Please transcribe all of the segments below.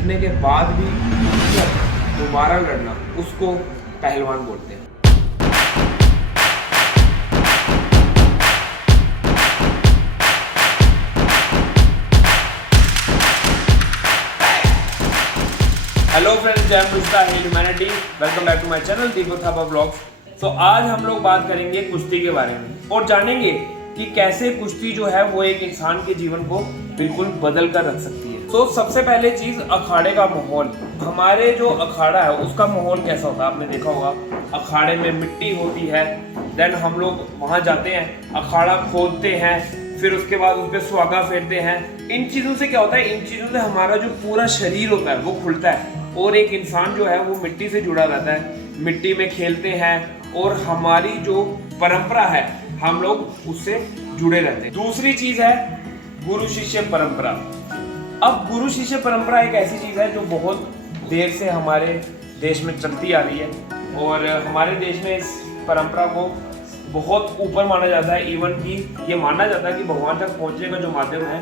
जीतने के बाद भी दोबारा लड़ना, उसको पहलवान बोलते हैं। हेलो फ्रेंड्स, जय मुस्ता है humanity. Welcome back to my channel Deepak Thapa vlogs. तो आज हम लोग बात करेंगे कुश्ती के बारे में और जानेंगे कि कैसे कुश्ती जो है वो एक इंसान के जीवन को बिल्कुल बदल कर रख सकती है। तो सबसे पहले चीज अखाड़े का माहौल। हमारे जो अखाड़ा है उसका माहौल कैसा होता है, आपने देखा होगा अखाड़े में मिट्टी होती है। देन हम लोग वहां जाते हैं, अखाड़ा खोदते हैं, फिर उसके बाद उस पर सुहागा फेरते हैं। इन चीज़ों से क्या होता है, इन चीज़ों से हमारा जो पूरा शरीर होता है वो खुलता है और एक इंसान जो है वो मिट्टी से जुड़ा रहता है। मिट्टी में खेलते हैं और हमारी जो परंपरा है हम लोग उससे जुड़े रहते हैं। दूसरी चीज़ है गुरु शिष्य परंपरा। अब गुरु शिष्य परंपरा एक ऐसी चीज़ है जो बहुत देर से हमारे देश में चलती आ रही है और हमारे देश में इस परंपरा को बहुत ऊपर माना जाता है। इवन कि ये माना जाता है कि भगवान तक पहुंचने का जो माध्यम है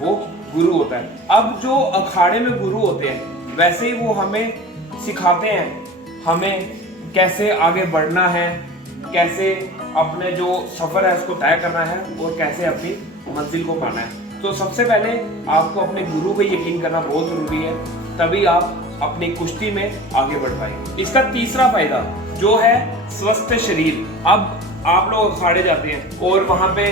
वो गुरु होता है। अब जो अखाड़े में गुरु होते हैं वैसे ही वो हमें सिखाते हैं हमें कैसे आगे बढ़ना है, कैसे अपने जो सफ़र है उसको तय करना है और कैसे अपनी मंजिल को पाना है। तो सबसे पहले आपको अपने गुरु पे यकीन करना बहुत ज़रूरी है, तभी आप अपनी कुश्ती में आगे बढ़ पाएंगे। इसका तीसरा फायदा जो है स्वस्थ शरीर। अब आप लोग अखाड़े जाते हैं और वहाँ पे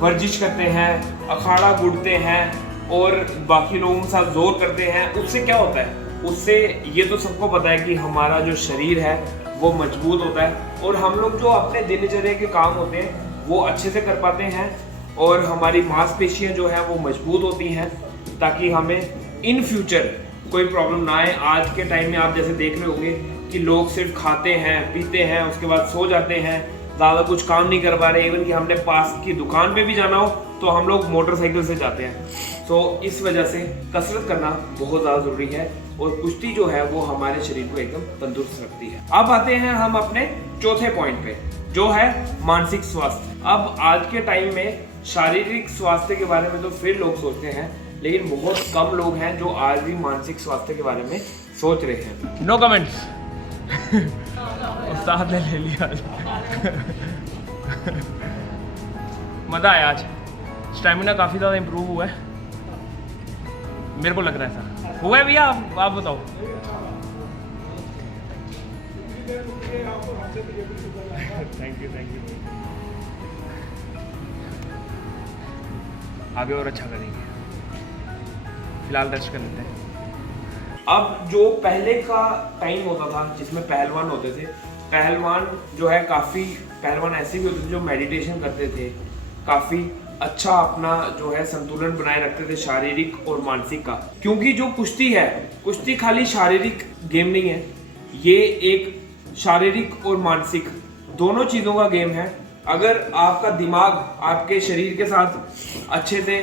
वर्जिश करते हैं, अखाड़ा गुड़ते हैं और बाकी लोगों के साथ जोर करते हैं। उससे क्या होता है, उससे ये तो सबको पता है कि हमारा जो शरीर है वो मजबूत होता है और हम लोग जो अपने दिनचर्या के काम होते हैं वो अच्छे से कर पाते हैं और हमारी मांसपेशियां जो है वो मजबूत होती हैं ताकि हमें इन फ्यूचर कोई प्रॉब्लम ना आए। आज के टाइम में आप जैसे देख रहे होंगे कि लोग सिर्फ खाते हैं, पीते हैं, उसके बाद सो जाते हैं, ज़्यादा कुछ काम नहीं कर पा रहे। इवन कि हमने पास की दुकान पे भी जाना हो तो हम लोग मोटरसाइकिल से जाते हैं। तो इस वजह से कसरत करना बहुत ज़्यादा ज़रूरी है और कुश्ती जो है वो हमारे शरीर को एकदम तंदुरुस्त रखती है। अब आते हैं हम अपने चौथे पॉइंट पे जो है मानसिक स्वास्थ्य। अब आज के टाइम में शारीरिक स्वास्थ्य के बारे में तो फिर लोग सोचते हैं, लेकिन बहुत कम लोग हैं जो आज भी मानसिक स्वास्थ्य के बारे में सोच रहे हैं। No comments. उस्ताद ने ले लिया। मज़ा आया आज। स्टैमिना काफ़ी ज़्यादा इम्प्रूव हुआ है, मेरे को लग रहा है ऐसा हुआ है। भैया आप बताओ। थैंक यू आगे और अच्छा करेंगे, फिलहाल रेस्ट कर लेते हैं। अब जो पहले का टाइम होता था जिसमें पहलवान होते थे, पहलवान जो है काफ़ी पहलवान ऐसे भी होते थे जो मेडिटेशन करते थे, काफ़ी अच्छा अपना जो है संतुलन बनाए रखते थे शारीरिक और मानसिक का। क्योंकि जो कुश्ती है, कुश्ती खाली शारीरिक गेम नहीं है, ये एक शारीरिक और मानसिक दोनों चीज़ों का गेम है। अगर आपका दिमाग आपके शरीर के साथ अच्छे से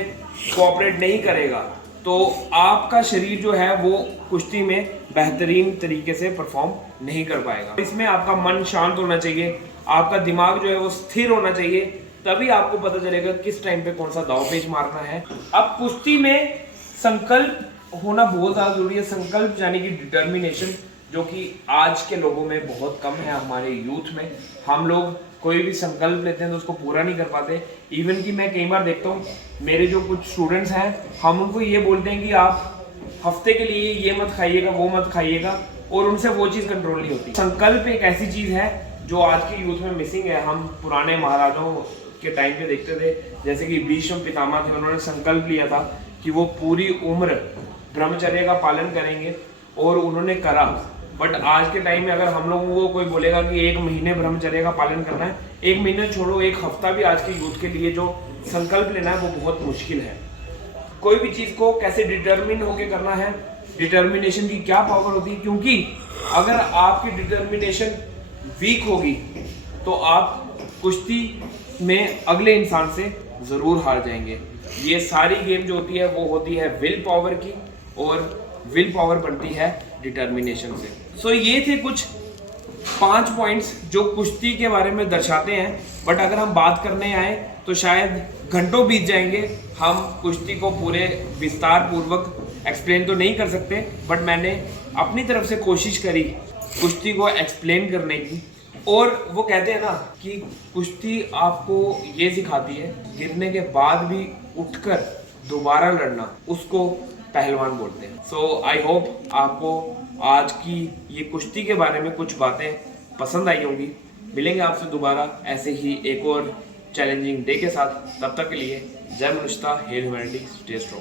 कोऑपरेट नहीं करेगा तो आपका शरीर जो है वो कुश्ती में बेहतरीन तरीके से परफॉर्म नहीं कर पाएगा। इसमें आपका मन शांत होना चाहिए, आपका दिमाग जो है वो स्थिर होना चाहिए, तभी आपको पता चलेगा किस टाइम पे कौन सा दाव पेच मारना है। अब कुश्ती में संकल्प होना बहुत ज़्यादा जरूरी है। संकल्प यानी कि डिटर्मिनेशन, जो कि आज के लोगों में बहुत कम है। हमारे यूथ में हम लोग कोई भी संकल्प लेते हैं तो उसको पूरा नहीं कर पाते। इवन कि मैं कई बार देखता हूँ मेरे जो कुछ स्टूडेंट्स हैं, हम उनको ये बोलते हैं कि आप हफ्ते के लिए ये मत खाइएगा, वो मत खाइएगा, और उनसे वो चीज़ कंट्रोल नहीं होती। संकल्प एक ऐसी चीज़ है जो आज के यूथ में मिसिंग है। हम पुराने महाराजाओं के टाइम पे देखते थे, जैसे कि भीष्म पितामह थे, उन्होंने संकल्प लिया था कि वो पूरी उम्र ब्रह्मचर्य का पालन करेंगे और उन्होंने करा। बट आज के टाइम में अगर हम लोगों को कोई बोलेगा कि 1 महीने ब्रह्मचर्य का पालन करना है, 1 महीने छोड़ो 1 हफ्ता भी आज के यूथ के लिए जो संकल्प लेना है वो बहुत मुश्किल है। कोई भी चीज़ को कैसे डिटर्मिन होके करना है, डिटर्मिनेशन की क्या पावर होती है, क्योंकि अगर आपकी डिटर्मिनेशन वीक होगी तो आप कुश्ती में अगले इंसान से ज़रूर हार जाएंगे। ये सारी गेम जो होती है वो होती है विल पावर की, और विल पावर बनती है डिटर्मिनेशन से। सो ये थे कुछ 5 पॉइंट्स जो कुश्ती के बारे में दर्शाते हैं। बट अगर हम बात करने आए तो शायद घंटों बीत जाएंगे, हम कुश्ती को पूरे विस्तार पूर्वक एक्सप्लेन तो नहीं कर सकते, बट मैंने अपनी तरफ से कोशिश करी कुश्ती को एक्सप्लेन करने की। और वो कहते हैं ना कि कुश्ती आपको ये सिखाती है, गिरने के बाद भी उठकर दोबारा लड़ना, उसको पहलवान बोलते हैं। सो आई होप आपको आज की ये कुश्ती के बारे में कुछ बातें पसंद आई होंगी। मिलेंगे आपसे दोबारा ऐसे ही एक और चैलेंजिंग डे के साथ। तब तक के लिए जय मनुष्यता, हेल ह्यूमैनिटी, स्टे स्ट्रॉन्ग।